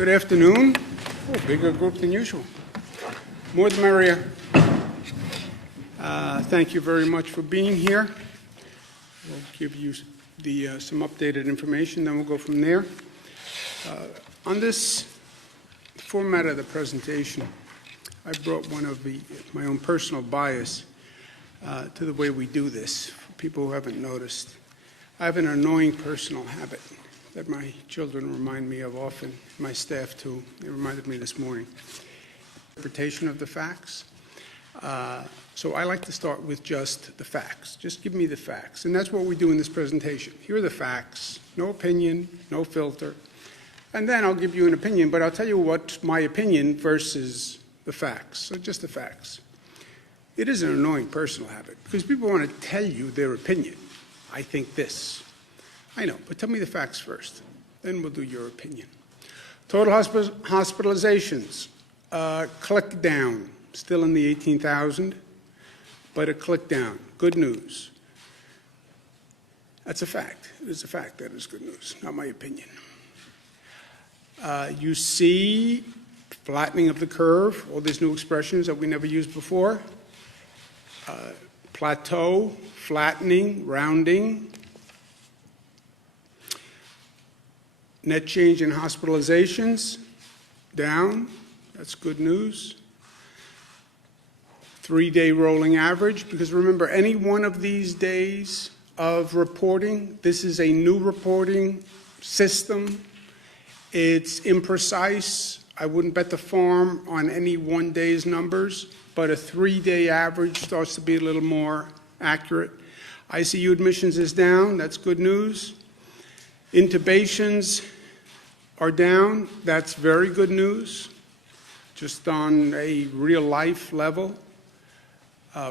Good afternoon. Oh, bigger group than usual. More the merrier. Thank you very much for being here. We'll give you some updated information, then we'll go from there. On this format of the presentation, I brought one of my own personal bias to the way we do this. For people who haven't noticed, I have an annoying personal habit that my children remind me of often, my staff too. They reminded me this morning. Interpretation of the facts. So I like to start with just the facts. Just give me the facts. And that's what we do in this presentation. Here are the facts. No opinion, no filter. And then I'll give you an opinion, but I'll tell you what's my opinion versus the facts. So just the facts. It is an annoying personal habit because people want to tell you their opinion. I think this. I know, but tell me the facts first. Then we'll do your opinion. Total hospitalizations. Click down. Still in the 18,000, but a click down. Good news. That's a fact. It is a fact. That is good news, not my opinion. You see flattening of the curve, all these new expressions that we never used before. Plateau, flattening, rounding. Net change in hospitalizations, down. That's good news. 3-day rolling average, because remember, any one of these days of reporting, this is a new reporting system. It's imprecise. I wouldn't bet the farm on any one day's numbers, but a 3-day average starts to be a little more accurate. ICU admissions is down. That's good news. Intubations are down. That's very good news, just on a real-life level.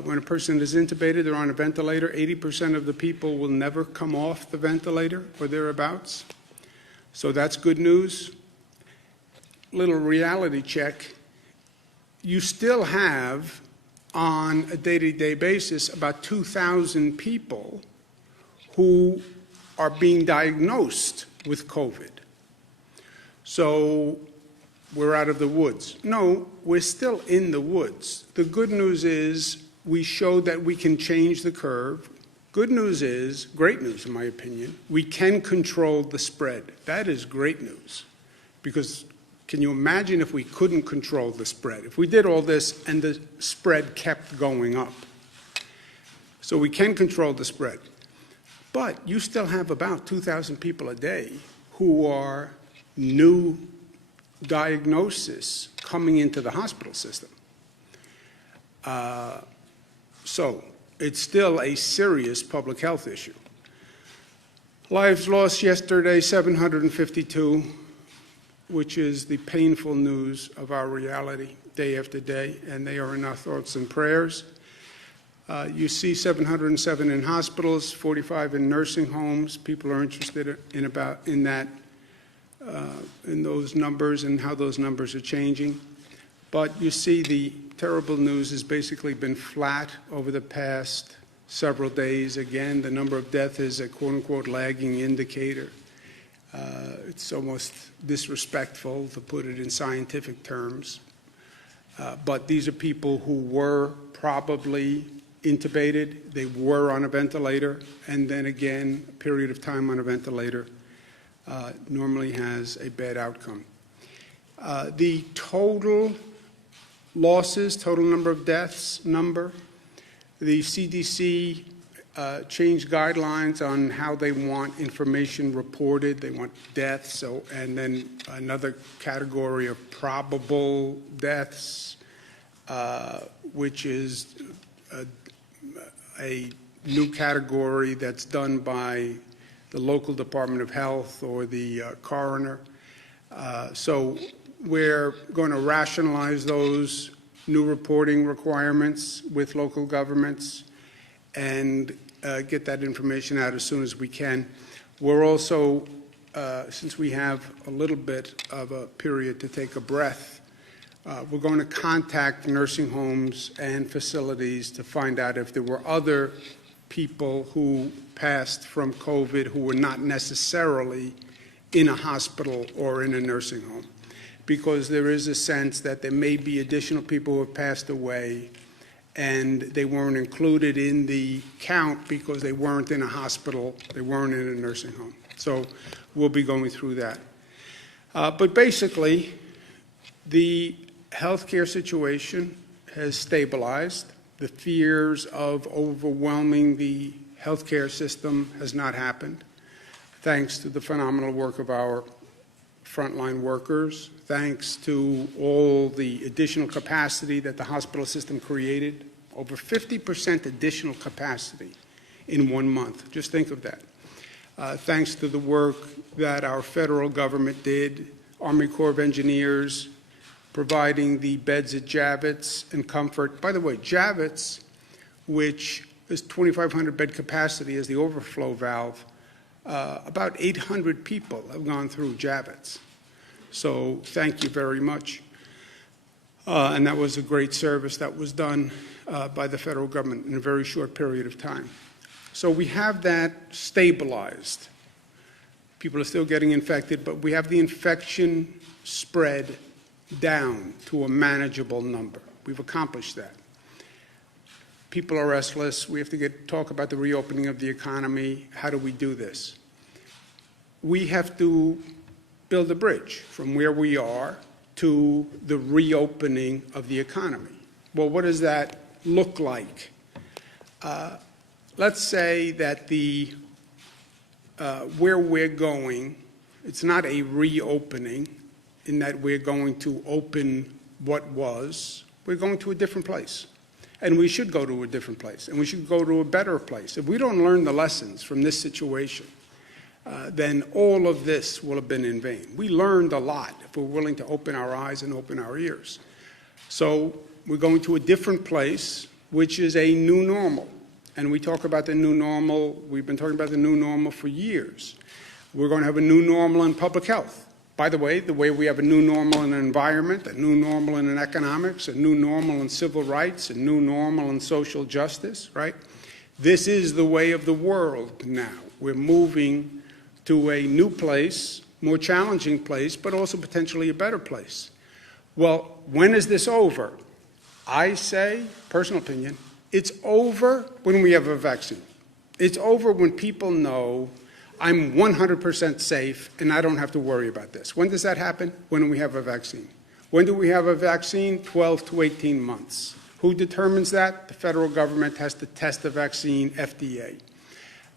When a person is intubated, they're on a ventilator, 80% of the people will never come off the ventilator or thereabouts. So that's good news. Little reality check. You still have, on a day-to-day basis, about 2,000 people who are being diagnosed with COVID. So we're out of the woods. No, we're still in the woods. The good news is we showed that we can change the curve. Good news is, great news in my opinion, we can control the spread. That is great news. Because can you imagine if we couldn't control the spread? If we did all this and the spread kept going up. So we can control the spread. But you still have about 2,000 people a day who are new diagnosis coming into the hospital system. So it's still a serious public health issue. Lives lost yesterday, 752, which is the painful news of our reality day after day, and they are in our thoughts and prayers. You see 707 in hospitals, 45 in nursing homes. People are interested in those numbers and how those numbers are changing. But you see the terrible news has basically been flat over the past several days. Again, the number of deaths is a quote-unquote lagging indicator. It's almost disrespectful to put it in scientific terms. But these are people who were probably intubated, they were on a ventilator, and then again, a period of time on a ventilator normally has a bad outcome. The total losses, total number of deaths number, the CDC changed guidelines on how they want information reported. They want deaths, and then another category of probable deaths, which is a new category that's done by the local Department of Health or the coroner. So we're going to rationalize those new reporting requirements with local governments and get that information out as soon as we can. We're also, since we have a little bit of a period to take a breath, we're going to contact nursing homes and facilities to find out if there were other people who passed from COVID who were not necessarily in a hospital or in a nursing home. because there is a sense that there may be additional people who have passed away and they weren't included in the count because they weren't in a hospital, they weren't in a nursing home. So we'll be going through that. But basically, the healthcare situation has stabilized. The fears of overwhelming the healthcare system has not happened, thanks to the phenomenal work of our frontline workers, thanks to all the additional capacity that the hospital system created, over 50% additional capacity in 1 month. Just think of that. Thanks to the work that our federal government did, Army Corps of Engineers, providing the beds at Javits and Comfort. By the way, Javits, which is 2,500 bed capacity as the overflow valve, about 800 people have gone through Javits. So thank you very much. And that was a great service that was done by the federal government in a very short period of time. So we have that stabilized. People are still getting infected, but we have the infection spread down to a manageable number. We've accomplished that. People are restless. We have to talk about the reopening of the economy. How do we do this? We have to build a bridge from where we are to the reopening of the economy. Well, what does that look like? Let's say that where we're going, it's not a reopening in that we're going to open what was. We're going to a different place. And we should go to a different place. And we should go to a better place. If we don't learn the lessons from this situation, then all of this will have been in vain. We learned a lot if we're willing to open our eyes and open our ears. So we're going to a different place, which is a new normal. And we talk about the new normal. We've been talking about the new normal for years. We're going to have a new normal in public health. By the way we have a new normal in an environment, a new normal in economics, a new normal in civil rights, a new normal in social justice, right? This is the way of the world now. We're moving to a new place, more challenging place, but also potentially a better place. Well, when is this over? I say, personal opinion, it's over when we have a vaccine. It's over when people know I'm 100% safe and I don't have to worry about this. When does that happen? When we have a vaccine. When do we have a vaccine? 12 to 18 months. Who determines that? The federal government has to test the vaccine, FDA.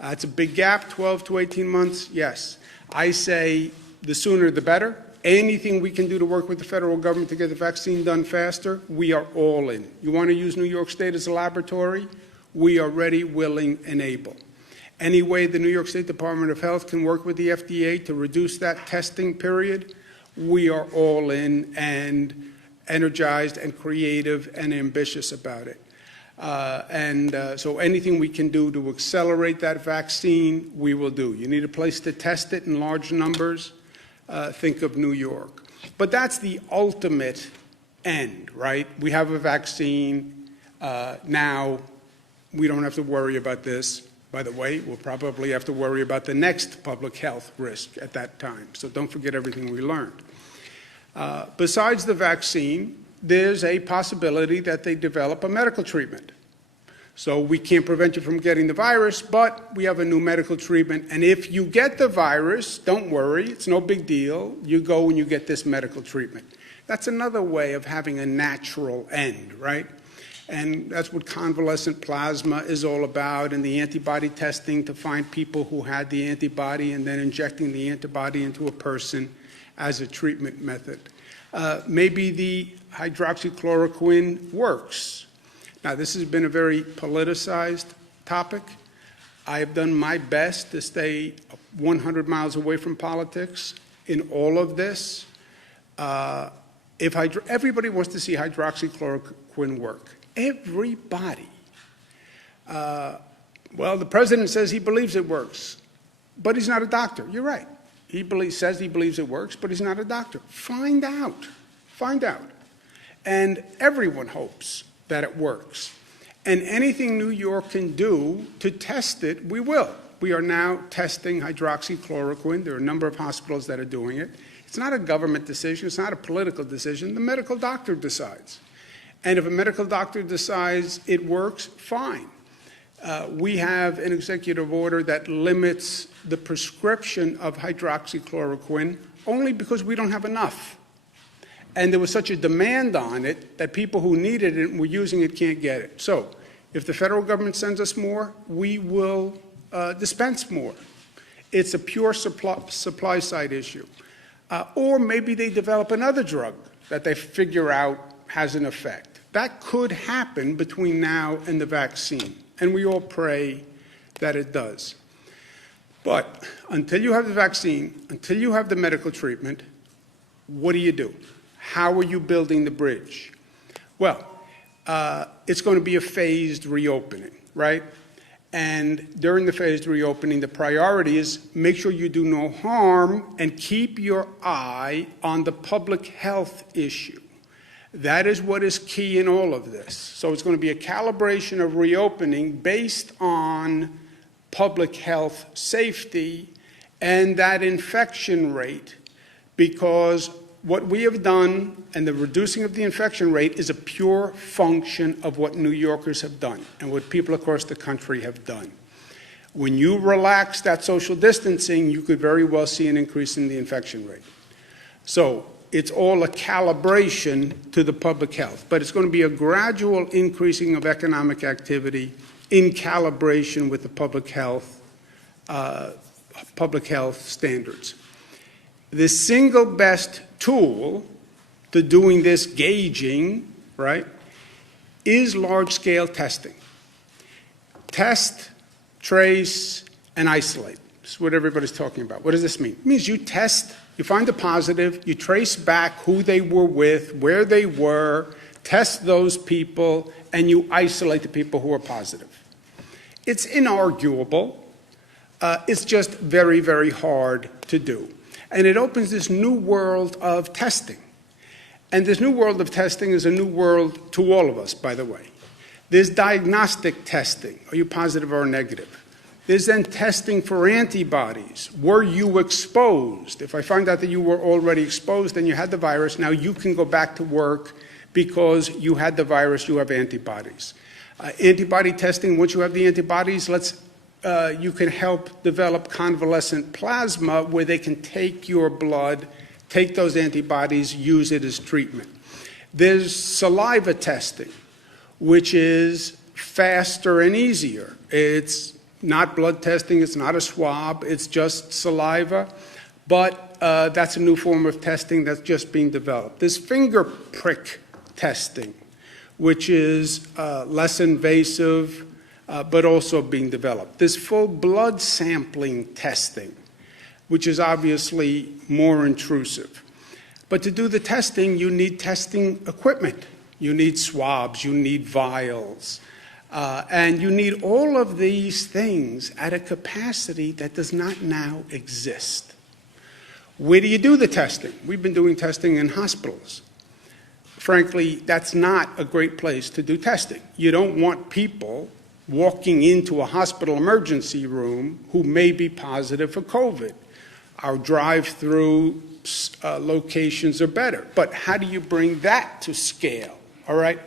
It's a big gap, 12 to 18 months, yes. I say the sooner the better. Anything we can do to work with the federal government to get the vaccine done faster, we are all in. You want to use New York State as a laboratory? We are ready, willing, and able. Any way the New York State Department of Health can work with the FDA to reduce that testing period, we are all in and energized and creative and ambitious about it. So anything we can do to accelerate that vaccine, we will do. You need a place to test it in large numbers. Think of New York. But that's the ultimate end, right? We have a vaccine. Now we don't have to worry about this. By the way, we'll probably have to worry about the next public health risk at that time. So don't forget everything we learned. Besides the vaccine, there's a possibility that they develop a medical treatment. So we can't prevent you from getting the virus, but we have a new medical treatment. And if you get the virus, don't worry, it's no big deal. You go and you get this medical treatment. That's another way of having a natural end, right? And that's what convalescent plasma is all about, and the antibody testing to find people who had the antibody and then injecting the antibody into a person as a treatment method. Maybe the hydroxychloroquine works. Now, this has been a very politicized topic. I have done my best to stay 100 miles away from politics in all of this. Everybody wants to see hydroxychloroquine work. Everybody. Well, the president says he believes it works, but he's not a doctor. You're right. He says he believes it works, but he's not a doctor. Find out. Find out. And everyone hopes that it works. And anything New York can do to test it, we will. We are now testing hydroxychloroquine. There are a number of hospitals that are doing it. It's not a government decision. It's not a political decision. The medical doctor decides. And if a medical doctor decides it works, fine. We have an executive order that limits the prescription of hydroxychloroquine only because we don't have enough. And there was such a demand on it that people who needed it and were using it can't get it. So if the federal government sends us more, we will dispense more. It's a pure supply side issue. Or maybe they develop another drug that they figure out has an effect. That could happen between now and the vaccine, and we all pray that it does. But until you have the vaccine, until you have the medical treatment, what do? How are you building the bridge? Well, it's going to be a phased reopening, right? And during the phased reopening, the priority is make sure you do no harm and keep your eye on the public health issue. That is what is key in all of this. So it's going to be a calibration of reopening based on public health safety and that infection rate, because what we have done and the reducing of the infection rate is a pure function of what New Yorkers have done and what people across the country have done. When you relax that social distancing, you could very well see an increase in the infection rate. So it's all a calibration to the public health, but it's going to be a gradual increasing of economic activity in calibration with the public health standards. The single best tool to doing this gauging, right, is large-scale testing. Test, trace, and isolate. This is what everybody's talking about. What does this mean? It means you test, you find a positive, you trace back who they were with, where they were, test those people, and you isolate the people who are positive. It's inarguable. It's just very, very hard to do. And it opens this new world of testing. And this new world of testing is a new world to all of us, by the way. There's diagnostic testing. Are you positive or negative? There's then testing for antibodies. Were you exposed? If I find out that you were already exposed and you had the virus, now you can go back to work because you had the virus, you have antibodies. Antibody testing, once you have the antibodies, you can help develop convalescent plasma where they can take your blood, take those antibodies, use it as treatment. There's saliva testing, which is faster and easier. It's not blood testing, it's not a swab, it's just saliva, but that's a new form of testing that's just being developed. There's finger prick testing, which is less invasive, but also being developed. There's full blood sampling testing, which is obviously more intrusive. But to do the testing, you need testing equipment. You need swabs, you need vials, and you need all of these things at a capacity that does not now exist. Where do you do the testing? We've been doing testing in hospitals. Frankly, that's not a great place to do testing. You don't want people walking into a hospital emergency room who may be positive for COVID. Our drive-through locations are better. But how do you bring that to scale, all right?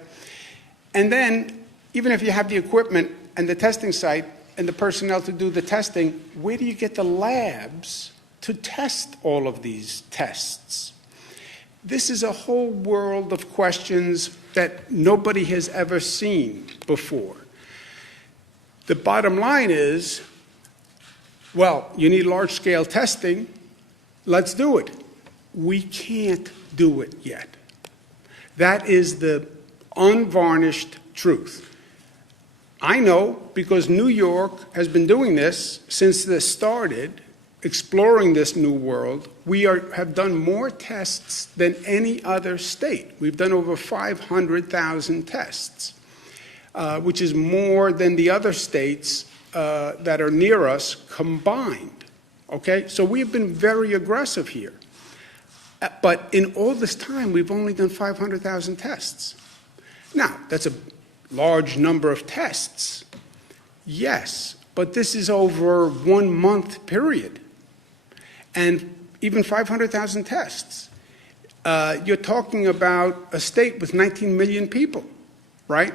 And then, even if you have the equipment and the testing site and the personnel to do the testing, where do you get the labs to test all of these tests? This is a whole world of questions that nobody has ever seen before. The bottom line is, well, you need large-scale testing. Let's do it. We can't do it yet. That is the unvarnished truth. I know because New York has been doing this since this started, exploring this new world. We have done more tests than any other state. We've done over 500,000 tests. Which is more than the other states that are near us combined, okay? So we've been very aggressive here. But in all this time, we've only done 500,000 tests. Now, that's a large number of tests, yes, but this is over a 1 month period. And even 500,000 tests. You're talking about a state with 19 million people, right?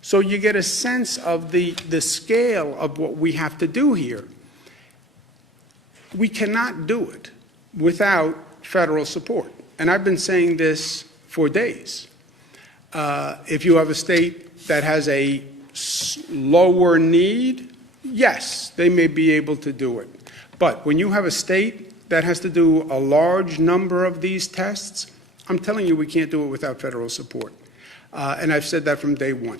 So you get a sense of the scale of what we have to do here. We cannot do it without federal support. And I've been saying this for days. If you have a state that has a lower need, yes, they may be able to do it. But when you have a state that has to do a large number of these tests, I'm telling you we can't do it without federal support. And I've said that from day one.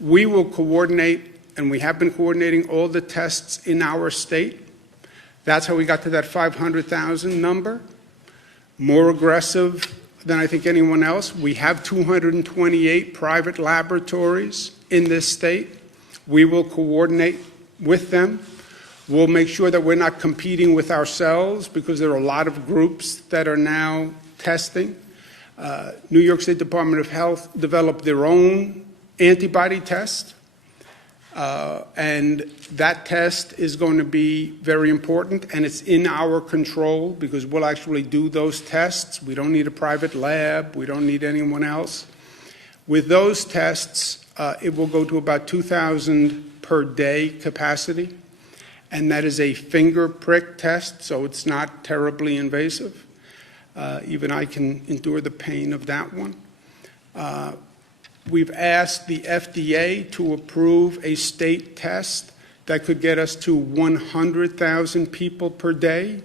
We will coordinate, and we have been coordinating all the tests in our state. That's how we got to that 500,000 number. More aggressive than I think anyone else. We have 228 private laboratories in this state. We will coordinate with them. We'll make sure that we're not competing with ourselves because there are a lot of groups that are now testing. New York State Department of Health developed their own antibody test. And that test is going to be very important, and it's in our control because we'll actually do those tests. We don't need a private lab. We don't need anyone else. With those tests, it will go to about 2,000 per day capacity, and that is a finger prick test, so it's not terribly invasive. Even I can endure the pain of that one. We've asked the FDA to approve a state test that could get us to 100,000 people per day.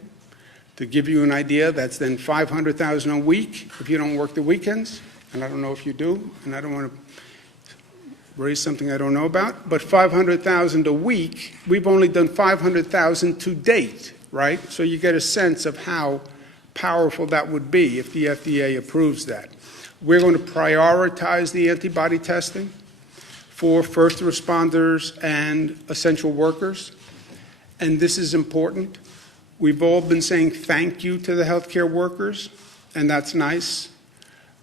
To give you an idea, that's then 500,000 a week if you don't work the weekends. And I don't know if you do, and I don't want to raise something I don't know about. But 500,000 a week, we've only done 500,000 to date, right? So you get a sense of how powerful that would be if the FDA approves that. We're going to prioritize the antibody testing for first responders and essential workers. And this is important. We've all been saying thank you to the healthcare workers, and that's nice.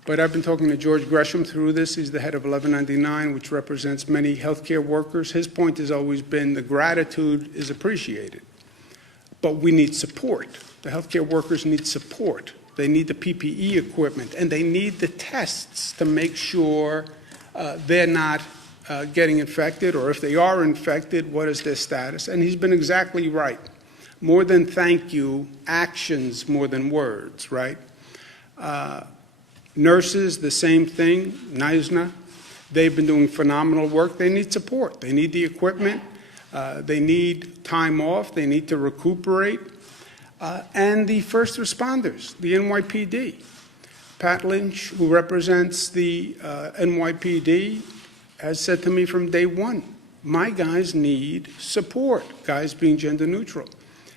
But I've been talking to George Gresham through this. He's the head of 1199, which represents many healthcare workers. His point has always been the gratitude is appreciated. But we need support. The healthcare workers need support. They need the PPE equipment, and they need the tests to make sure they're not getting infected, or if they are infected, what is their status? And he's been exactly right. More than thank you, actions more than words, right? Nurses, the same thing, NISNA. They've been doing phenomenal work. They need support. They need the equipment. They need time off. They need to recuperate. And the first responders, the NYPD. Pat Lynch, who represents the NYPD, has said to me from day one, my guys need support, guys being gender neutral.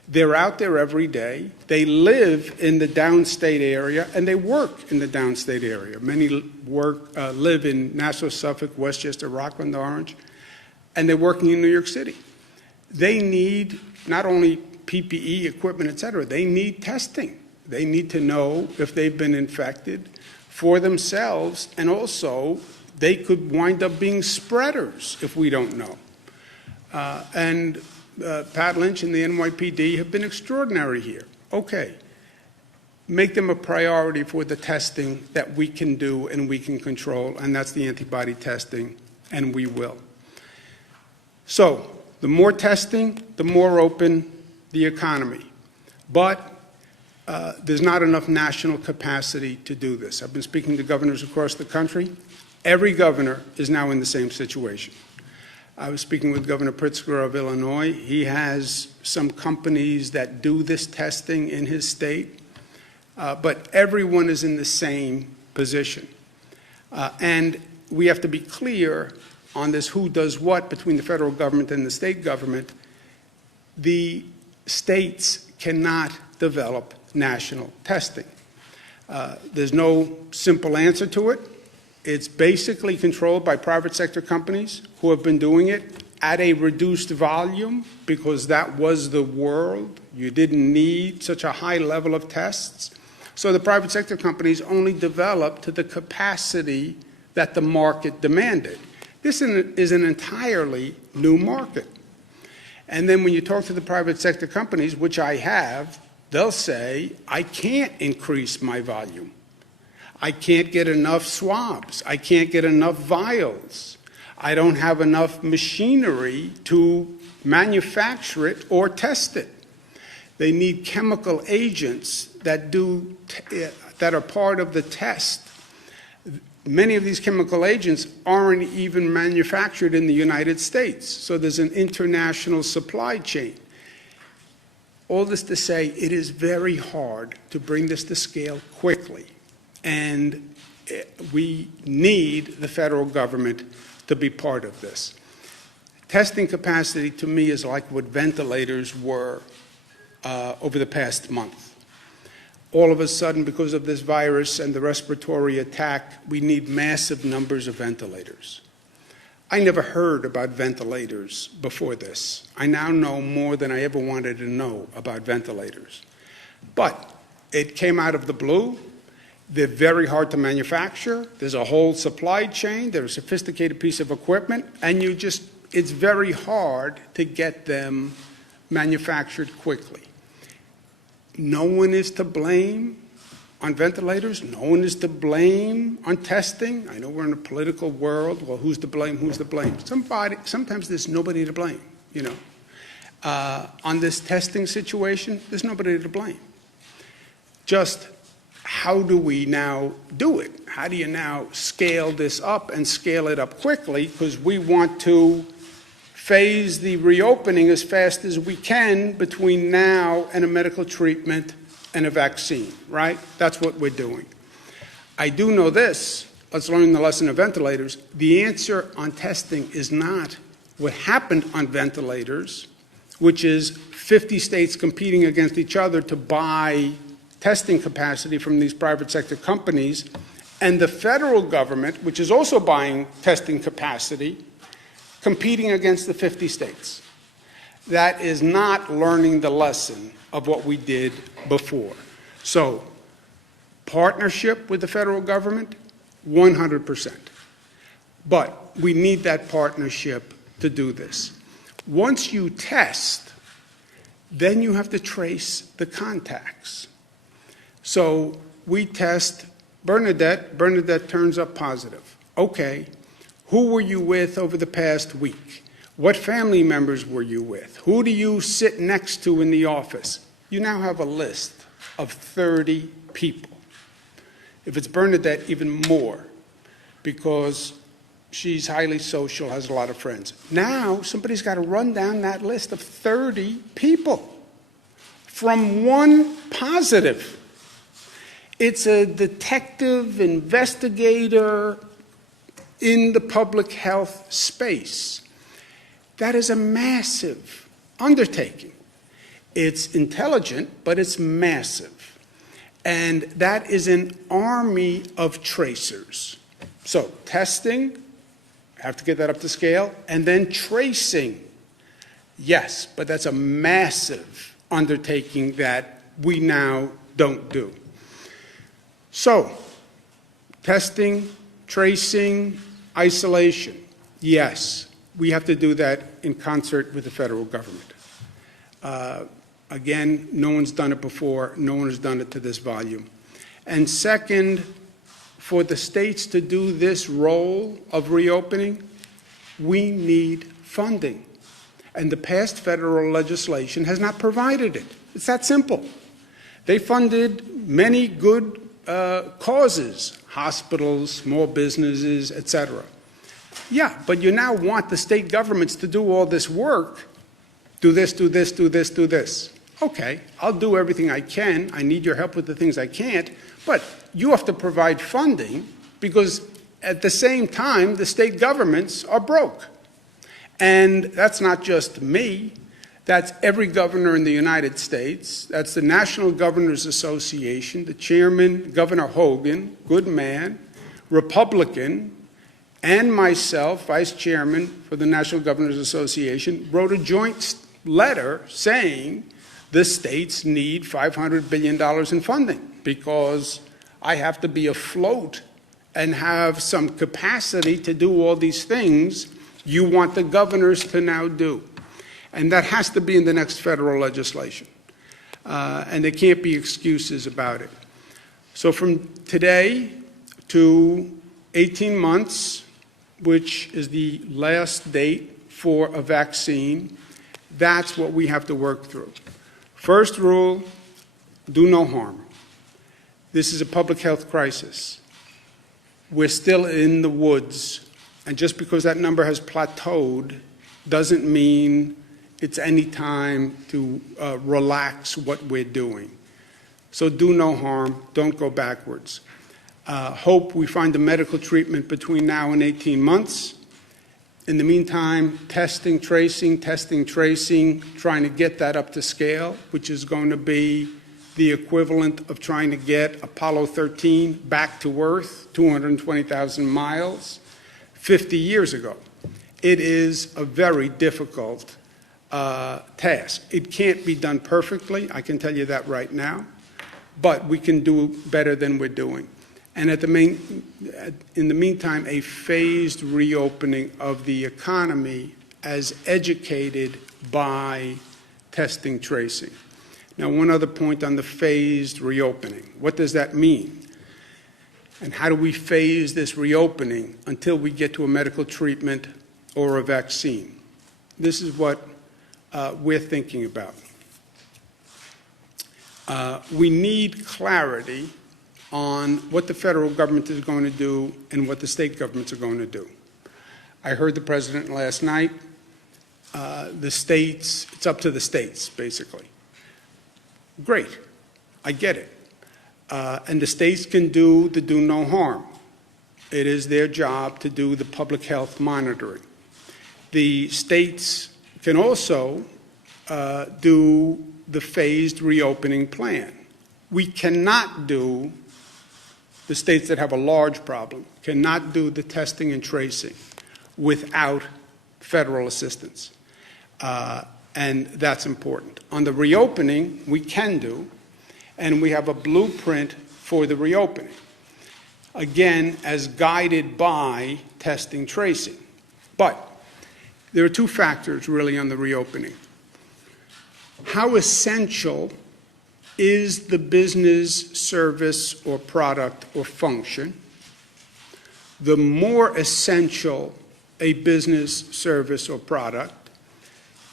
They're out there every day. They live in the downstate area, and they work in the downstate area. Many live in Nassau, Suffolk, Westchester, Rockland, Orange, and they're working in New York City. They need not only PPE equipment, et cetera, they need testing. They need to know if they've been infected for themselves, and also they could wind up being spreaders if we don't know. Pat Lynch and the NYPD have been extraordinary here. Okay, make them a priority for the testing that we can do and we can control, and that's the antibody testing, and we will. So the more testing, the more open the economy. But there's not enough national capacity to do this. I've been speaking to governors across the country. Every governor is now in the same situation. I was speaking with Governor Pritzker of Illinois. He has some companies that do this testing in his state, but everyone is in the same position. And we have to be clear on this who does what between the federal government and the state government. The states cannot develop national testing. There's no simple answer to it. It's basically controlled by private sector companies who have been doing it at a reduced volume because that was the world. You didn't need such a high level of tests. So the private sector companies only developed to the capacity that the market demanded. This is an entirely new market. And then when you talk to the private sector companies, which I have, they'll say, I can't increase my volume. I can't get enough swabs. I can't get enough vials. I don't have enough machinery to manufacture it or test it. They need chemical agents that are part of the test. Many of these chemical agents aren't even manufactured in the United States, so there's an international supply chain. All this to say, it is very hard to bring this to scale quickly, and we need the federal government to be part of this. Testing capacity, to me, is like what ventilators were over the past month. All of a sudden, because of this virus and the respiratory attack, we need massive numbers of ventilators. I never heard about ventilators before this. I now know more than I ever wanted to know about ventilators. But it came out of the blue. They're very hard to manufacture. There's a whole supply chain. They're a sophisticated piece of equipment, and it's very hard to get them manufactured quickly. No one is to blame on ventilators. No one is to blame on testing. I know we're in a political world. Well, who's to blame? Who's to blame? Sometimes there's nobody to blame, you know. On this testing situation, there's nobody to blame. Just how do we now do it? How do you now scale this up and scale it up quickly? Because we want to phase the reopening as fast as we can between now and a medical treatment and a vaccine, right? That's what we're doing. I do know this. Let's learn the lesson of ventilators. The answer on testing is not what happened on ventilators, which is 50 states competing against each other to buy testing capacity from these private sector companies, and the federal government, which is also buying testing capacity, competing against the 50 states. That is not learning the lesson of what we did before. So, partnership with the federal government, 100%. But we need that partnership to do this. Once you test, then you have to trace the contacts. So we test Bernadette. Bernadette turns up positive. Okay. Who were you with over the past week? What family members were you with? Who do you sit next to in the office? You now have a list of 30 people. If it's Bernadette, even more, because she's highly social, has a lot of friends. Now, somebody's got to run down that list of 30 people from one positive. It's a detective, investigator in the public health space. That is a massive undertaking. It's intelligent, but it's massive. And that is an army of tracers. So testing, have to get that up to scale, and then tracing. Yes, but that's a massive undertaking that we now don't do. So, testing, tracing, isolation. Yes, we have to do that in concert with the federal government. Again, no one's done it before. No one has done it to this volume. And second, for the states to do this role of reopening, we need funding. And the past federal legislation has not provided it. It's that simple. They funded many good causes, hospitals, small businesses, etc. Yeah, but you now want the state governments to do all this work. Do this, do this, do this, do this. Okay, I'll do everything I can. I need your help with the things I can't. But you have to provide funding because at the same time, the state governments are broke. And that's not just me. That's every governor in the United States. That's the National Governors Association. The chairman, Governor Hogan, good man, Republican, and myself, vice chairman for the National Governors Association, wrote a joint letter saying the states need $500 billion in funding because I have to be afloat and have some capacity to do all these things you want the governors to now do. And that has to be in the next federal legislation. and there can't be excuses about it. So from today to 18 months, which is the last date for a vaccine, that's what we have to work through. First rule, do no harm. This is a public health crisis. We're still in the woods, and just because that number has plateaued doesn't mean it's any time to relax what we're doing. So do no harm, don't go backwards. Hope we find a medical treatment between now and 18 months. In the meantime, testing, tracing, trying to get that up to scale, which is going to be the equivalent of trying to get Apollo 13 back to Earth, 220,000 miles, 50 years ago. It is a very difficult task. It can't be done perfectly, I can tell you that right now, but we can do better than we're doing. And in the meantime, a phased reopening of the economy as educated by testing, tracing. Now, one other point on the phased reopening. What does that mean? And how do we phase this reopening until we get to a medical treatment or a vaccine? This is what we're thinking about. We need clarity on what the federal government is going to do and what the state governments are going to do. I heard the president last night. The states, it's up to the states, basically. Great, I get it. And the states can do the do no harm. It is their job to do the public health monitoring. The states can also do the phased reopening plan. We cannot do, the states that have a large problem, cannot do the testing and tracing without federal assistance. And that's important. On the reopening, we can do, and we have a blueprint for the reopening. Again, as guided by testing, tracing. But there are two factors really on the reopening. How essential is the business, service, or product or function? The more essential a business, service, or product,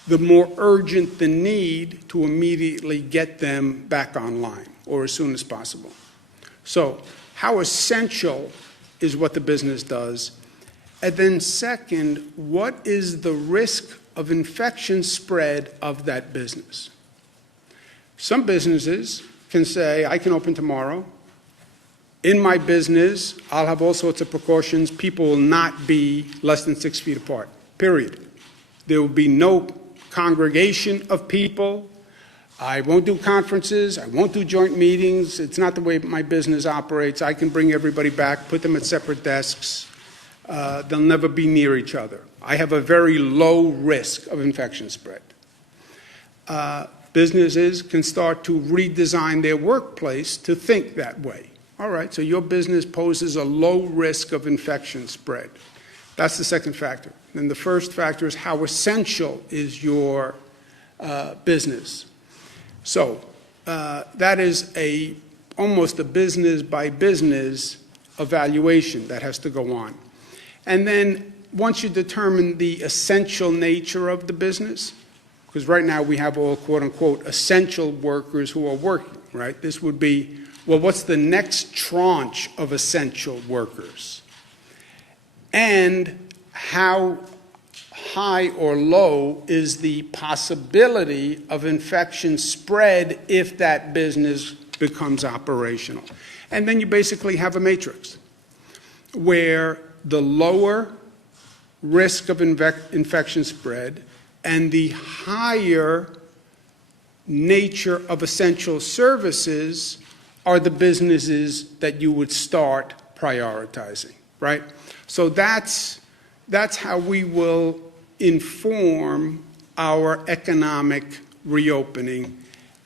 the more urgent the need to immediately get them back online or as soon as possible. So, how essential is what the business does? And then second, what is the risk of infection spread of that business? Some businesses can say, I can open tomorrow. In my business, I'll have all sorts of precautions. People will not be less than 6 feet apart, period. There will be no congregation of people. I won't do conferences. I won't do joint meetings. It's not the way my business operates. I can bring everybody back, put them at separate desks. They'll never be near each other. I have a very low risk of infection spread. Businesses can start to redesign their workplace to think that way. All right, so your business poses a low risk of infection spread. That's the second factor. And the first factor is how essential is your business. So that is almost a business by business evaluation that has to go on. And then once you determine the essential nature of the business, because right now we have all quote-unquote essential workers who are working, right? This would be, well, what's the next tranche of essential workers? And how high or low is the possibility of infection spread if that business becomes operational? And then you basically have a matrix where the lower risk of infection spread and the higher nature of essential services are the businesses that you would start prioritizing, right? So that's how we will inform our economic reopening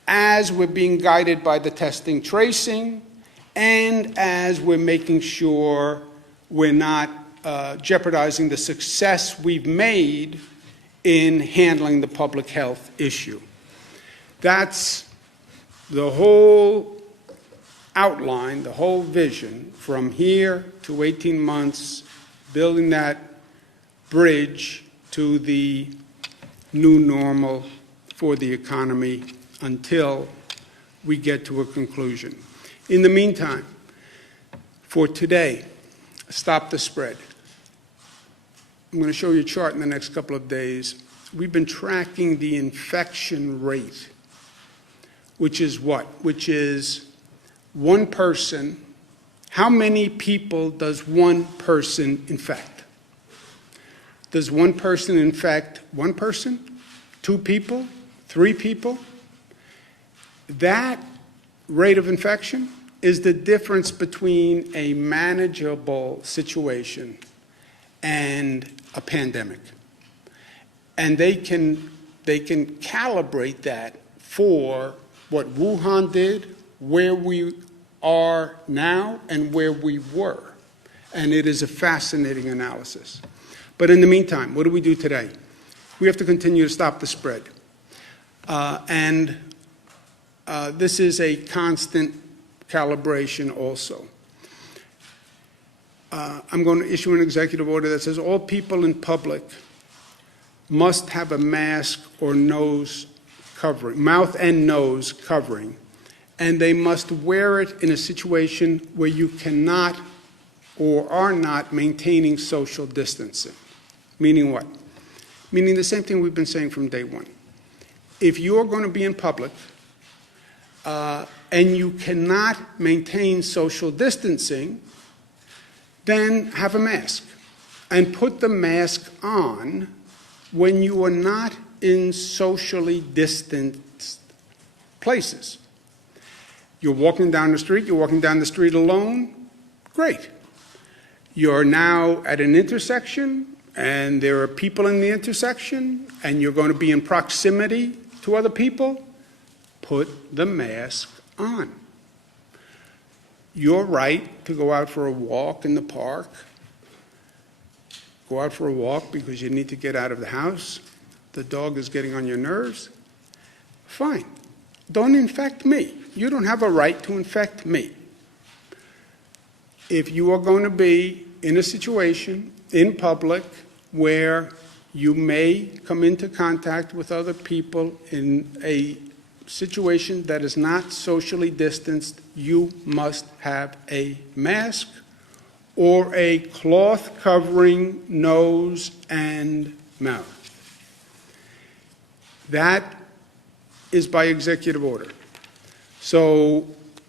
as we're being guided by the testing, tracing, and as we're making sure we're not jeopardizing the success we've made in handling the public health issue. That's the whole outline, the whole vision from here to 18 months, building that bridge to the new normal for the economy until we get to a conclusion. In the meantime, for today, stop the spread. I'm going to show you a chart in the next couple of days. We've been tracking the infection rate, which is what? Which is one person. How many people does one person infect? Does one person infect one person? 2 people? 3 people? That rate of infection is the difference between a manageable situation and a pandemic. And they can calibrate that for what Wuhan did, where we are now, and where we were. And it is a fascinating analysis. But in the meantime, what do we do today? We have to continue to stop the spread. This is a constant calibration also. I'm going to issue an executive order that says all people in public must have a mask or nose covering, mouth and nose covering, and they must wear it in a situation where you cannot or are not maintaining social distancing. Meaning what? Meaning the same thing we've been saying from day one. If you're going to be in public and you cannot maintain social distancing, then have a mask and put the mask on when you are not in socially distanced places. You're walking down the street alone, great. You're now at an intersection and there are people in the intersection and you're going to be in proximity to other people, put the mask on. Your right to go out for a walk in the park, go out for a walk because you need to get out of the house, the dog is getting on your nerves, fine. Don't infect me. You don't have a right to infect me. If you are going to be in a situation in public where you may come into contact with other people in a situation that is not socially distanced, you must have a mask or a cloth covering nose and mouth. That is by executive order. So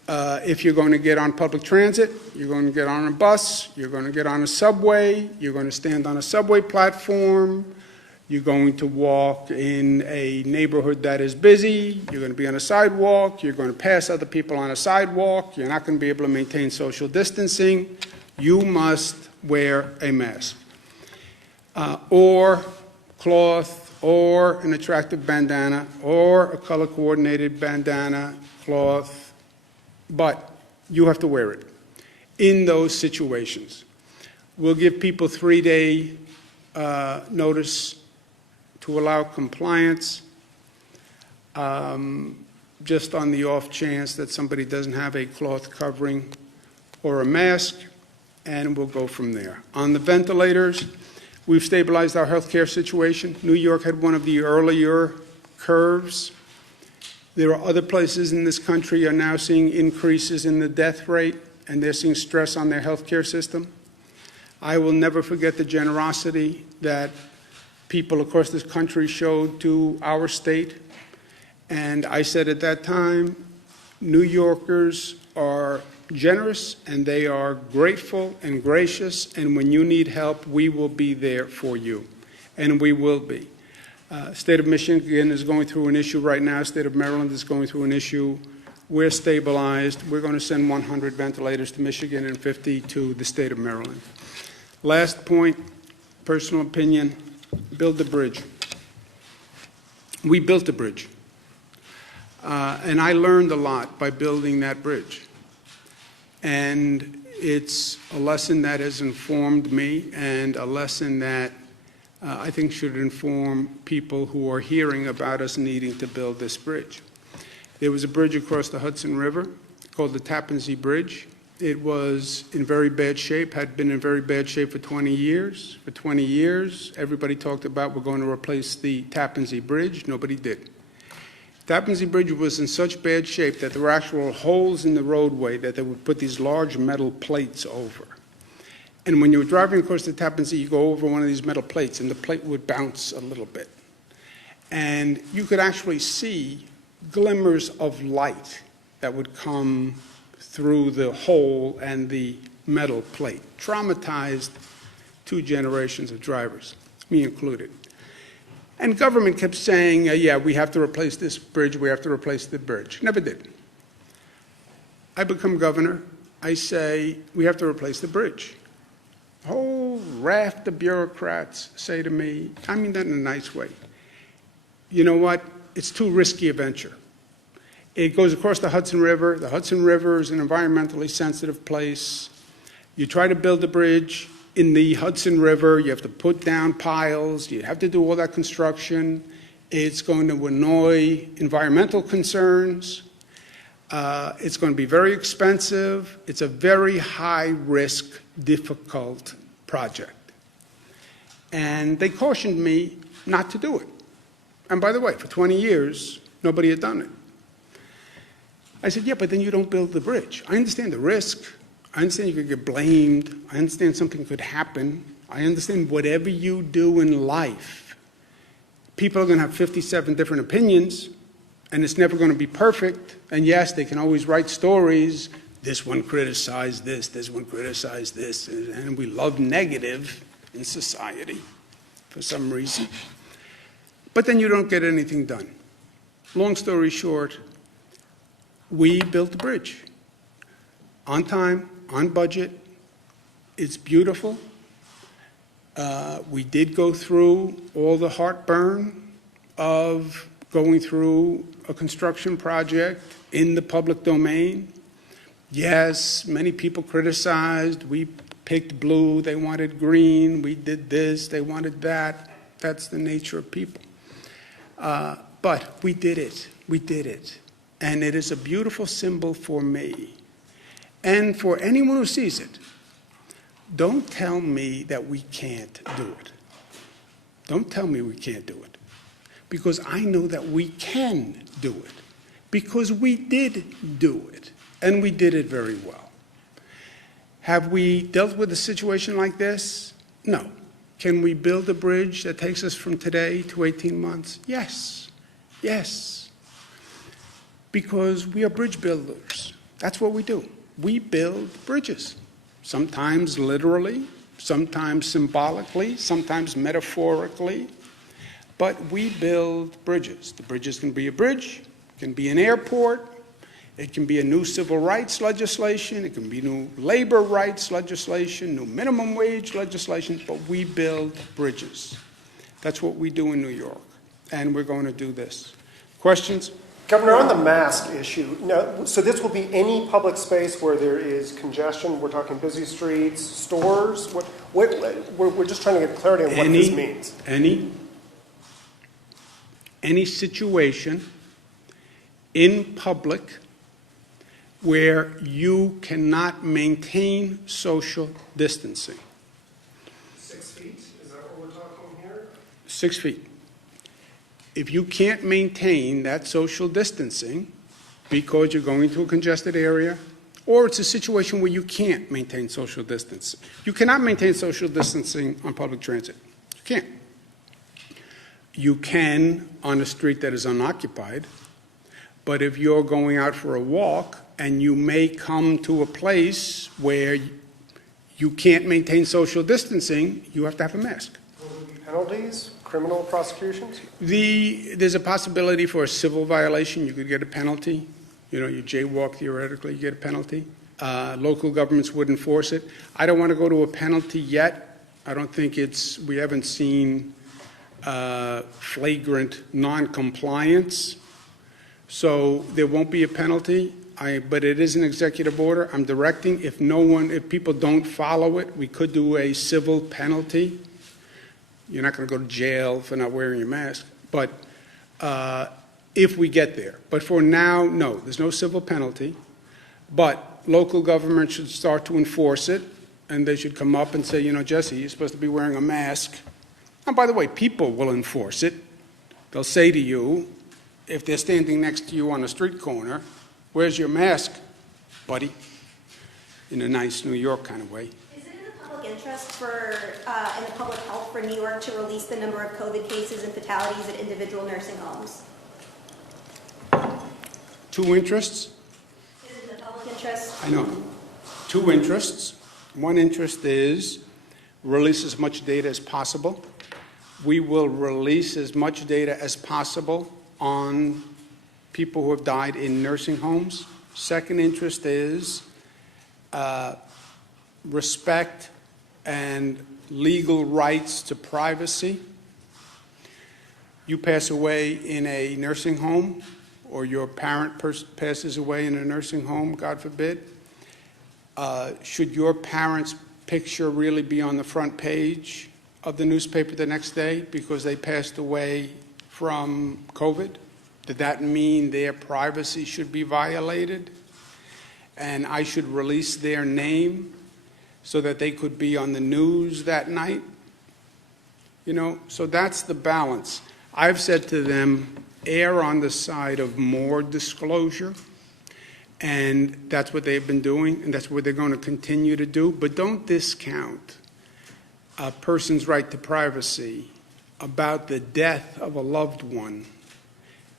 if you're going to get on public transit, you're going to get on a bus, you're going to get on a subway, you're going to stand on a subway platform, you're going to walk in a neighborhood that is busy, you're going to be on a sidewalk, you're going to pass other people on a sidewalk, you're not going to be able to maintain social distancing, you must wear a mask. Or cloth, or an attractive bandana, or a color-coordinated bandana, cloth, but you have to wear it in those situations. We'll give people 3-day notice to allow compliance, just on the off chance that somebody doesn't have a cloth covering or a mask, and we'll go from there. On the ventilators, we've stabilized our healthcare situation. New York had one of the earlier curves. There are other places in this country are now seeing increases in the death rate, and they're seeing stress on their healthcare system. I will never forget the generosity that people across this country showed to our state. And I said at that time, New Yorkers are generous and they are grateful and gracious, and when you need help, we will be there for you. And we will be. State of Michigan is going through an issue right now. State of Maryland is going through an issue. We're stabilized. We're going to send 100 ventilators to Michigan and 50 to the state of Maryland. Last point, personal opinion, build the bridge. We built a bridge. And I learned a lot by building that bridge. And it's a lesson that has informed me, and a lesson that I think should inform people who are hearing about us needing to build this bridge. There was a bridge across the Hudson River called the Tappan Zee Bridge. It was in very bad shape, had been in very bad shape for 20 years. For 20 years, everybody talked about we're going to replace the Tappan Zee Bridge. Nobody did. Tappan Zee Bridge was in such bad shape that there were actual holes in the roadway that they would put these large metal plates over. And when you were driving across the Tappan Zee, you go over one of these metal plates, and the plate would bounce a little bit. And you could actually see glimmers of light that would come through the hole and the metal plate. Traumatized 2 generations of drivers, me included. And government kept saying, yeah, we have to replace this bridge, we have to replace the bridge. Never did. I become governor, I say, we have to replace the bridge. A whole raft of bureaucrats say to me, I mean that in a nice way, you know what, it's too risky a venture. It goes across the Hudson River. The Hudson River is an environmentally sensitive place. You try to build a bridge in the Hudson River, you have to put down piles, you have to do all that construction. It's going to annoy environmental concerns. It's going to be very expensive. It's a very high-risk, difficult project. And they cautioned me not to do it. And by the way, for 20 years, nobody had done it. I said, yeah, but then you don't build the bridge. I understand the risk. I understand you could get blamed. I understand something could happen. I understand whatever you do in life, people are going to have 57 different opinions, and it's never going to be perfect. And yes, they can always write stories. This one criticized this one criticized this, and we love negative in society for some reason. But then you don't get anything done. Long story short, we built the bridge on time, on budget. It's beautiful. We did go through all the heartburn of going through a construction project in the public domain. Yes, many people criticized. We picked blue, they wanted green. We did this, they wanted that. That's the nature of people. But we did it. We did it. And it is a beautiful symbol for me. And for anyone who sees it, don't tell me that we can't do it. Don't tell me we can't do it. Because I know that we can do it. Because we did do it. And we did it very well. Have we dealt with a situation like this? No. Can we build a bridge that takes us from today to 18 months? Yes. Yes. Because we are bridge builders. That's what we do. We build bridges. Sometimes literally, sometimes symbolically, sometimes metaphorically. But we build bridges. The bridges can be a bridge, can be an airport, it can be a new civil rights legislation, it can be new labor rights legislation, new minimum wage legislation, but we build bridges. That's what we do in New York, and we're going to do this. Questions? Governor, on the mask issue, now, so this will be any public space where there is congestion? We're talking busy streets, stores? We're just trying to get clarity on what this means. Any situation in public where you cannot maintain social distancing. 6 feet? Is that what we're talking here? 6 feet. If you can't maintain that social distancing because you're going to a congested area, or it's a situation where you can't maintain social distancing. You cannot maintain social distancing on public transit. You can't. You can on a street that is unoccupied, but if you're going out for a walk and you may come to a place where you can't maintain social distancing, you have to have a mask. Will there be penalties? Criminal prosecutions? There's a possibility for a civil violation. You could get a penalty. You know, you jaywalk, theoretically, you get a penalty. Local governments would enforce it. I don't want to go to a penalty yet. I don't think we haven't seen flagrant non-compliance. So there won't be a penalty, but it is an executive order. I'm directing if people don't follow it, we could do a civil penalty. You're not going to go to jail for not wearing your mask, but if we get there. But for now, no, there's no civil penalty. But local government should start to enforce it, and they should come up and say, you know, Jesse, you're supposed to be wearing a mask. And by the way, people will enforce it. They'll say to you, if they're standing next to you on a street corner, where's your mask, buddy? In a nice New York kind of way. Is it in the public interest for, in the public health for New York to release the number of COVID cases and fatalities at individual nursing homes? Two interests? Is it in the public interest? I know. Two interests. One interest is release as much data as possible. We will release as much data as possible on people who have died in nursing homes. Second interest is respect and legal rights to privacy. You pass away in a nursing home, or your parent passes away in a nursing home, God forbid. Should your parent's picture really be on the front page of the newspaper the next day because they passed away from COVID? Did that mean their privacy should be violated? And I should release their name so that they could be on the news that night? You know, so that's the balance. I've said to them, err on the side of more disclosure, and that's what they've been doing, and that's what they're going to continue to do. But don't discount a person's right to privacy about the death of a loved one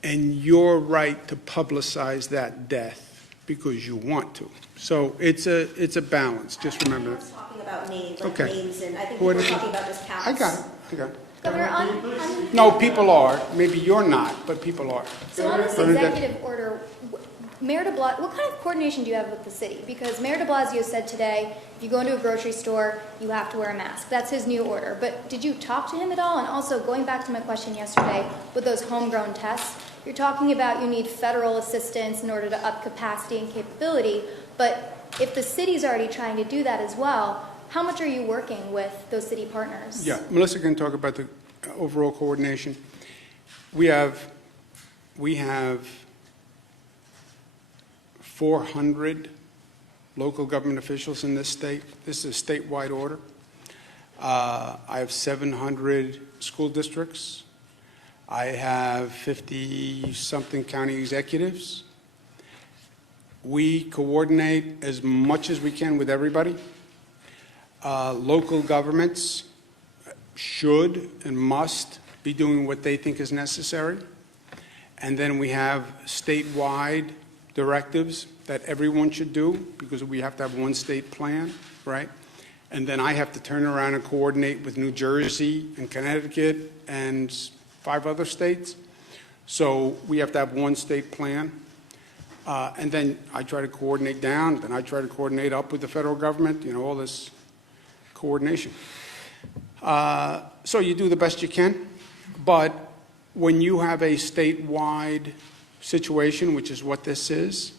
and your right to publicize that death because you want to. So it's a balance. Just remember that. I was talking about names, like Okay. names, and I think we were talking about just counts. I got it. Governor, No, people are. Maybe you're not, but people are. so on this executive order, Mayor de Blasio, what kind of coordination do you have with the city? Because Mayor de Blasio said today, if you go into a grocery store, you have to wear a mask. That's his new order. But did you talk to him at all? And also, going back to my question yesterday with those homegrown tests, you're talking about you need federal assistance in order to up capacity and capability. But if the city's already trying to do that as well, how much are you working with those city partners? Yeah, Melissa can talk about the overall coordination. We have 400 local government officials in this state. This is a statewide order. I have 700 school districts. I have 50-something county executives. We coordinate as much as we can with everybody. Local governments should and must be doing what they think is necessary. And then we have statewide directives that everyone should do because we have to have one state plan, right? And then I have to turn around and coordinate with New Jersey and Connecticut and 5 other states. So we have to have one state plan. And then I try to coordinate down, then I try to coordinate up with the federal government, you know, all this coordination. So you do the best you can, but when you have a statewide situation, which is what this is,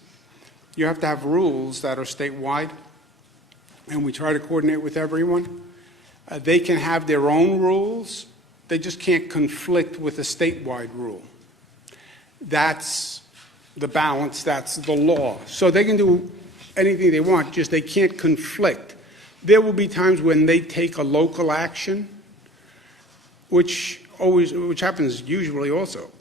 you have to have rules that are statewide, and we try to coordinate with everyone. They can have their own rules, they just can't conflict with a statewide rule. That's the balance, that's the law. So they can do anything they want, just they can't conflict. There will be times when they take a local action, which happens usually also.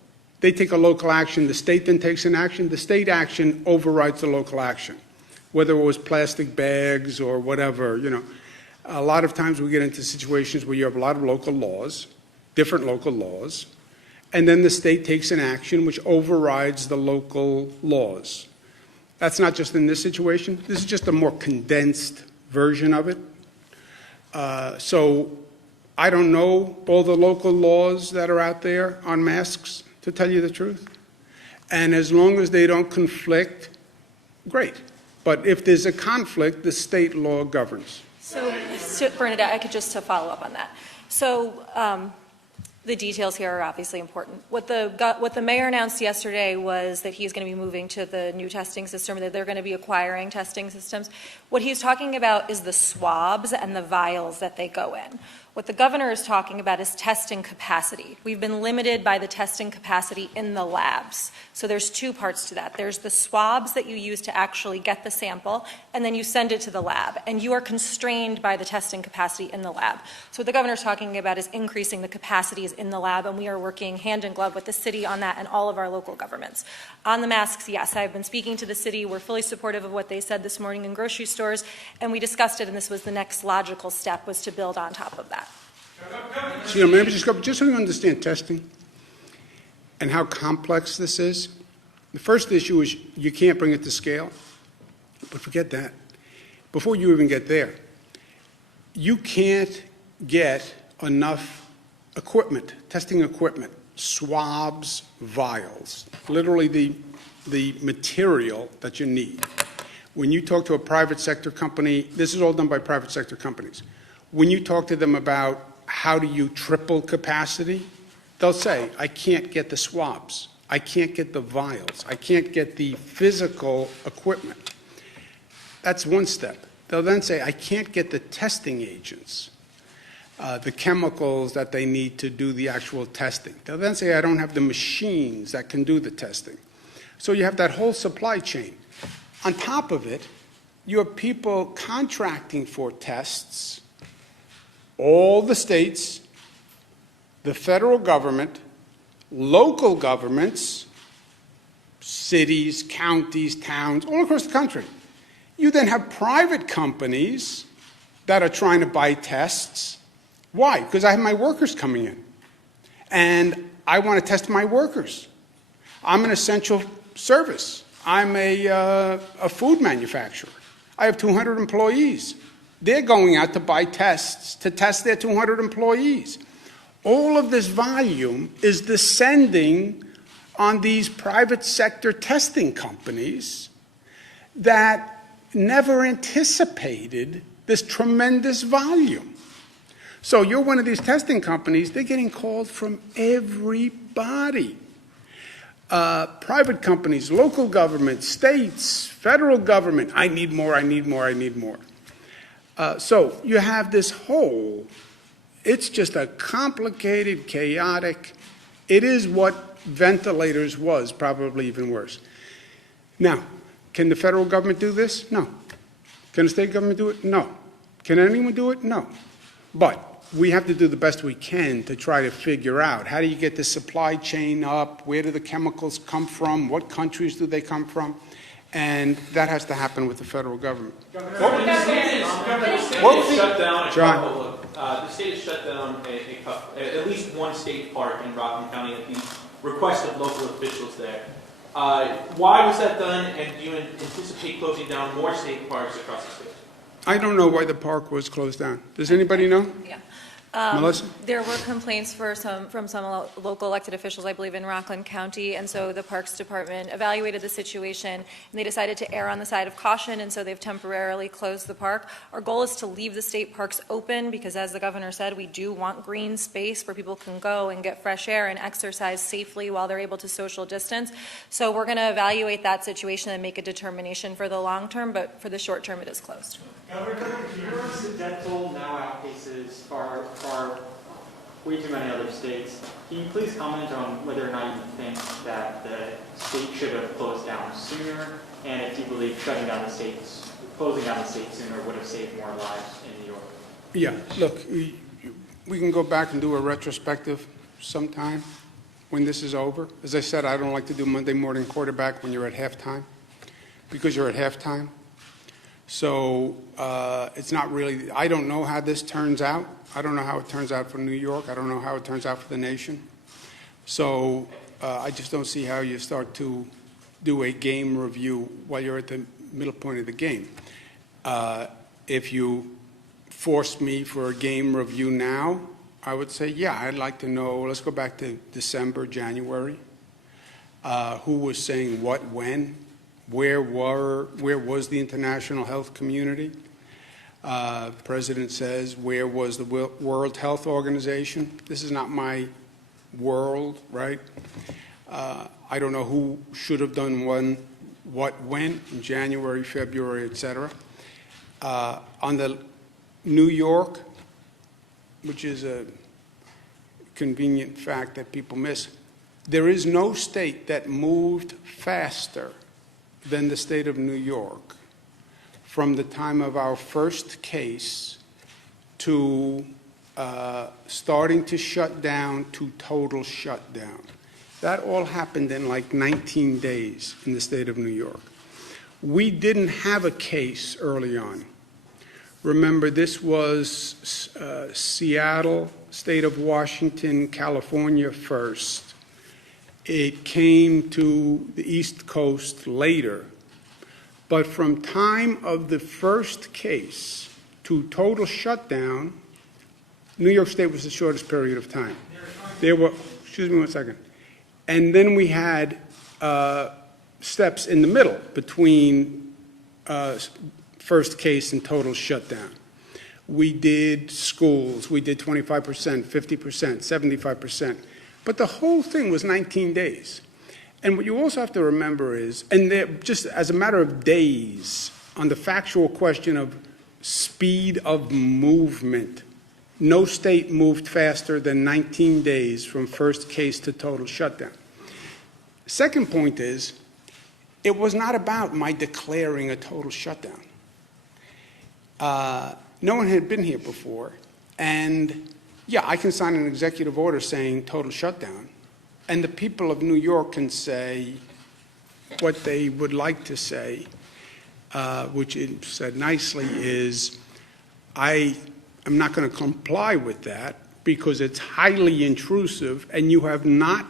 They take a local action, the state then takes an action, the state action overrides the local action, whether it was plastic bags or whatever, you know. A lot of times we get into situations where you have a lot of local laws, different local laws, and then the state takes an action which overrides the local laws. That's not just in this situation. This is just a more condensed version of it. So I don't know all the local laws that are out there on masks, to tell you the truth. And as long as they don't conflict, great. But if there's a conflict, the state law governs. So Bernadette, I could just to follow up on that. So the details here are obviously important. What the mayor announced yesterday was that he's going to be moving to the new testing system, that they're going to be acquiring testing systems. What he's talking about is the swabs and the vials that they go in. What the governor is talking about is testing capacity. We've been limited by the testing capacity in the labs. So there's two parts to that. There's the swabs that you use to actually get the sample, and then you send it to the lab. And you are constrained by the testing capacity in the lab. So what the governor's talking about is increasing the capacities in the lab, and we are working hand in glove with the city on that and all of our local governments. On the masks, yes, I've been speaking to the city. We're fully supportive of what they said this morning in grocery stores, and we discussed it, and this was the next logical step, was to build on top of that. So, maybe just so you understand testing and how complex this is. The first issue is you can't bring it to scale, but forget that. Before you even get there, you can't get enough equipment, testing equipment, swabs, vials, literally the material that you need. When you talk to a private sector company, this is all done by private sector companies. When you talk to them about how do you triple capacity, they'll say, I can't get the swabs. I can't get the vials. I can't get the physical equipment. That's one step. They'll then say, I can't get the testing agents, the chemicals that they need to do the actual testing. They'll then say, I don't have the machines that can do the testing. So you have that whole supply chain. On top of it, you have people contracting for tests, all the states, the federal government, local governments, cities, counties, towns, all across the country. You then have private companies that are trying to buy tests. Why? Because I have my workers coming in, and I want to test my workers. I'm an essential service. I'm a food manufacturer. I have 200 employees. They're going out to buy tests to test their 200 employees. All of this volume is descending on these private sector testing companies that never anticipated this tremendous volume. So you're one of these testing companies, they're getting called from everybody. Private companies, local government, states, federal government, I need more, I need more, I need more. So you have this whole, it's just a complicated, chaotic, it is what ventilators was, probably even worse. Now, can the federal government do this? No. Can the state government do it? No. Can anyone do it? No. But we have to do the best we can to try to figure out how do you get the supply chain up, where do the chemicals come from, what countries do they come from, and that has to happen with the federal government. The state has shut down at least one state park in Rockland County at the request of local officials there. Why was that done, and do you anticipate closing down more state parks across the state? I don't know why the park was closed down. Does anybody know? Yeah. Melissa? There were complaints from some local elected officials, I believe, in Rockland County, and so the Parks Department evaluated the situation, and they decided to err on the side of caution, and so they've temporarily closed the park. Our goal is to leave the state parks open because, as the governor said, we do want green space where people can go and get fresh air and exercise safely while they're able to social distance. So we're going to evaluate that situation and make a determination for the long term, but for the short term, it is closed. Governor, your death toll now outpaces far way too many other states. Can you please comment on whether or not you think that the state should have closed down sooner, and if you believe closing down the state sooner would have saved more lives in New York? Yeah, look, we can go back and do a retrospective sometime when this is over. As I said, I don't like to do Monday morning quarterback when you're at halftime, because you're at halftime. So it's not really, I don't know how this turns out. I don't know how it turns out for New York. I don't know how it turns out for the nation. So I just don't see how you start to do a game review while you're at the middle point of the game. If you forced me for a game review now, I would say, yeah, I'd like to know, let's go back to December, January. Who was saying what, when? Where was the international health community? The president says, where was the World Health Organization? This is not my world, right? I don't know who should have done what, when, in January, February, et cetera. On the New York, which is a convenient fact that people miss. There is no state that moved faster than the state of New York from the time of our first case to starting to shut down to total shutdown. That all happened in like 19 days in the state of New York. We didn't have a case early on. Remember, this was Seattle, state of Washington, California first. It came to the East Coast later. But from time of the first case to total shutdown, New York State was the shortest period of time. There were, excuse me one second. And then we had steps in the middle between first case and total shutdown. We did schools, we did 25%, 50%, 75%. But the whole thing was 19 days. And what you also have to remember is, and just as a matter of days, on the factual question of speed of movement, no state moved faster than 19 days from first case to total shutdown. Second point is, it was not about my declaring a total shutdown. No one had been here before, and yeah, I can sign an executive order saying total shutdown, and the people of New York can say what they would like to say, which it said nicely is, I am not going to comply with that because it's highly intrusive and you have not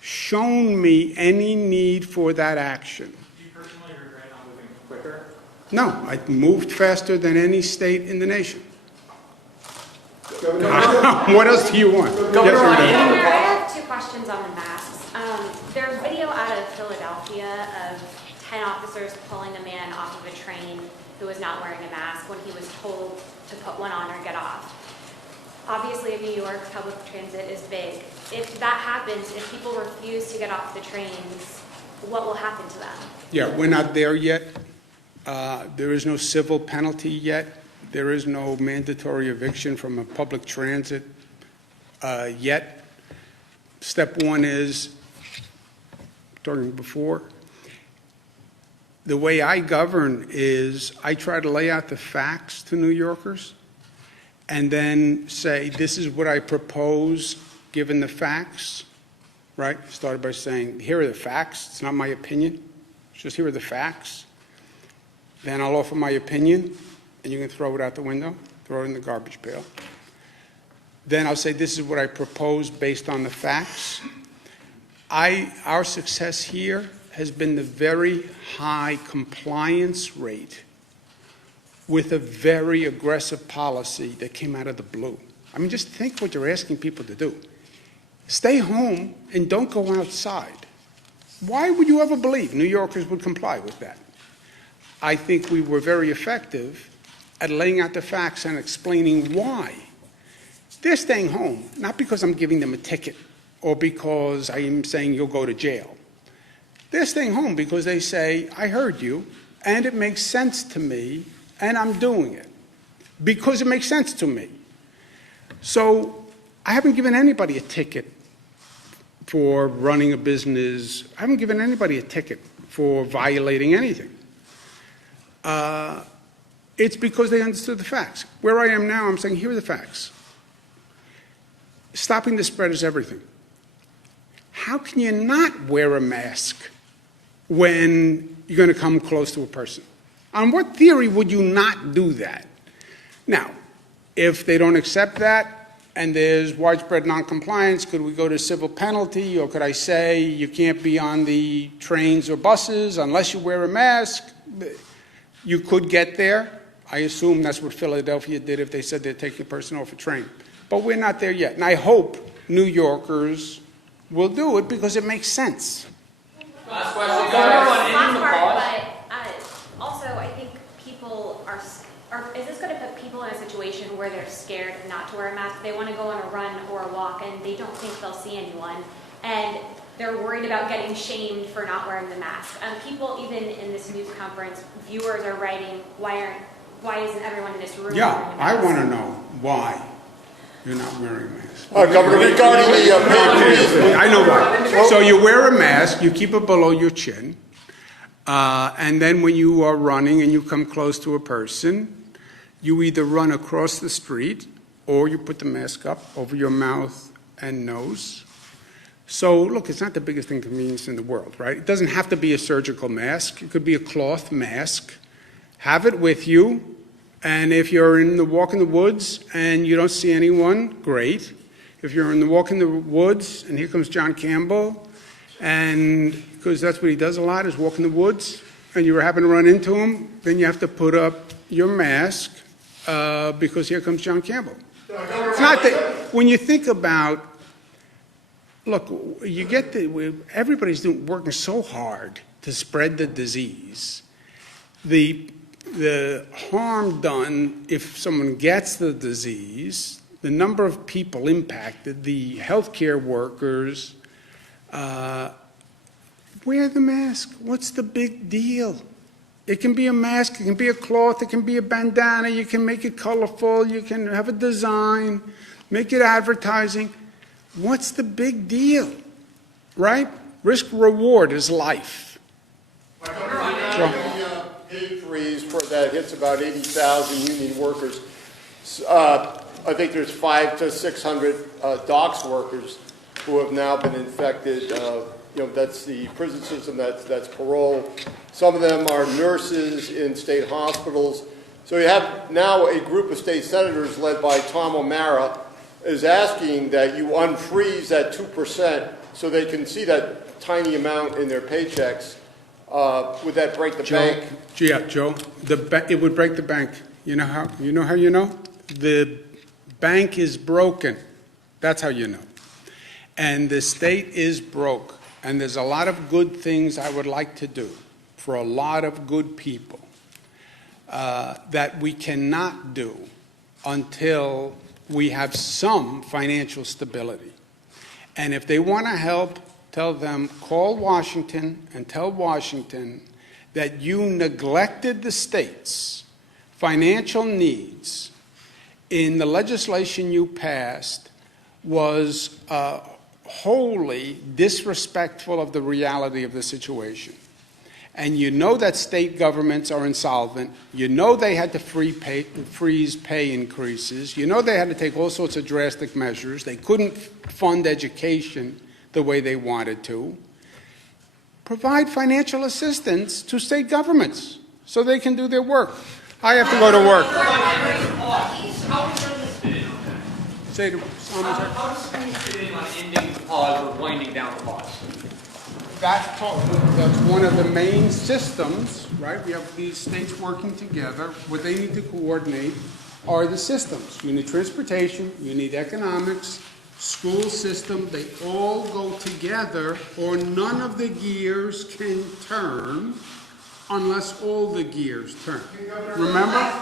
shown me any need for that action. Do you personally regret not moving quicker? No, I moved faster than any state in the nation. What else do you want? Governor, I have two questions on the masks. There's video out of Philadelphia of 10 officers pulling a man off of a train who was not wearing a mask when he was told to put one on or get off. Obviously, in New York, public transit is big. If that happens, if people refuse to get off the trains, what will happen to them? Yeah, we're not there yet. There is no civil penalty yet. There is no mandatory eviction from a public transit yet. Step one is, talking before, the way I govern is I try to lay out the facts to New Yorkers and then say, this is what I propose given the facts, right? Started by saying, here are the facts. It's not my opinion. It's just here are the facts. Then I'll offer my opinion, and you can throw it out the window, throw it in the garbage pail. Then I'll say, this is what I propose based on the facts. Our success here has been the very high compliance rate with a very aggressive policy that came out of the blue. I mean, just think what you're asking people to do. Stay home and don't go outside. Why would you ever believe New Yorkers would comply with that? I think we were very effective at laying out the facts and explaining why. They're staying home, not because I'm giving them a ticket or because I am saying you'll go to jail. They're staying home because they say, I heard you, and it makes sense to me, and I'm doing it because it makes sense to me. So I haven't given anybody a ticket for running a business. I haven't given anybody a ticket for violating anything. It's because they understood the facts. Where I am now, I'm saying, here are the facts. Stopping the spread is everything. How can you not wear a mask when you're going to come close to a person? On what theory would you not do that? Now, if they don't accept that and there's widespread noncompliance, could we go to civil penalty, or could I say you can't be on the trains or buses unless you wear a mask? You could get there. I assume that's what Philadelphia did if they said they're taking a person off a train. But we're not there yet. And I hope New Yorkers will do it because it makes sense. Last question. Last part, but also I think people are, is this going to put people in a situation where they're scared not to wear a mask? They want to go on a run or a walk and they don't think they'll see anyone. And they're worried about getting shamed for not wearing the mask. People, even in this news conference, viewers are writing, why isn't everyone in this room wearing a mask? Yeah, I want to know why. you're not wearing a mask. Governor, regarding the paid freeze. I know why. So you wear a mask, you keep it below your chin, and then when you are running and you come close to a person, you either run across the street or you put the mask up over your mouth and nose. So, look, it's not the biggest inconvenience in the world, right? It doesn't have to be a surgical mask. It could be a cloth mask. Have it with you, and if you're walk in the woods and you don't see anyone, great. If you're in the walk in the woods and here comes John Campbell, and because that's what he does a lot is walk in the woods, and you happen to run into him, then you have to put up your mask because here comes John Campbell. It's not that when you think about, look, you get everybody's working so hard to spread the disease. The harm done if someone gets the disease, the number of people impacted, the healthcare workers, wear the mask. What's the big deal? It can be a mask, it can be a cloth, it can be a bandana, you can make it colorful, you can have a design, make it advertising. What's the big deal, right? Risk reward is life. The pay freeze for that hits about 80,000 union workers. I think there's 500 to 600 docks workers who have now been infected. That's the prison system, that's parole. Some of them are nurses in state hospitals. So you have now a group of state senators led by Tom O'Mara is asking that you unfreeze that 2% so they can see that tiny amount in their paychecks. Would that break the bank? Yeah, Joe, it would break the bank. You know how you know? The bank is broken. That's how you know. And the state is broke. And there's a lot of good things I would like to do for a lot of good people that we cannot do until we have some financial stability. And if they want to help, tell them, call Washington and tell Washington that you neglected the state's financial needs in the legislation you passed was wholly disrespectful of the reality of the situation. And you know that state governments are insolvent. You know they had to freeze pay increases. You know they had to take all sorts of drastic measures. They couldn't fund education the way they wanted to. Provide financial assistance to state governments so they can do their work. I have to go to work. Say to how does freeze fit in on ending the pause or winding down the pause? That's one of the main systems, right? We have these states working together. What they need to coordinate are the systems. You need transportation, you need economics, school system. They all go together, or none of the gears can turn unless all the gears turn. Remember?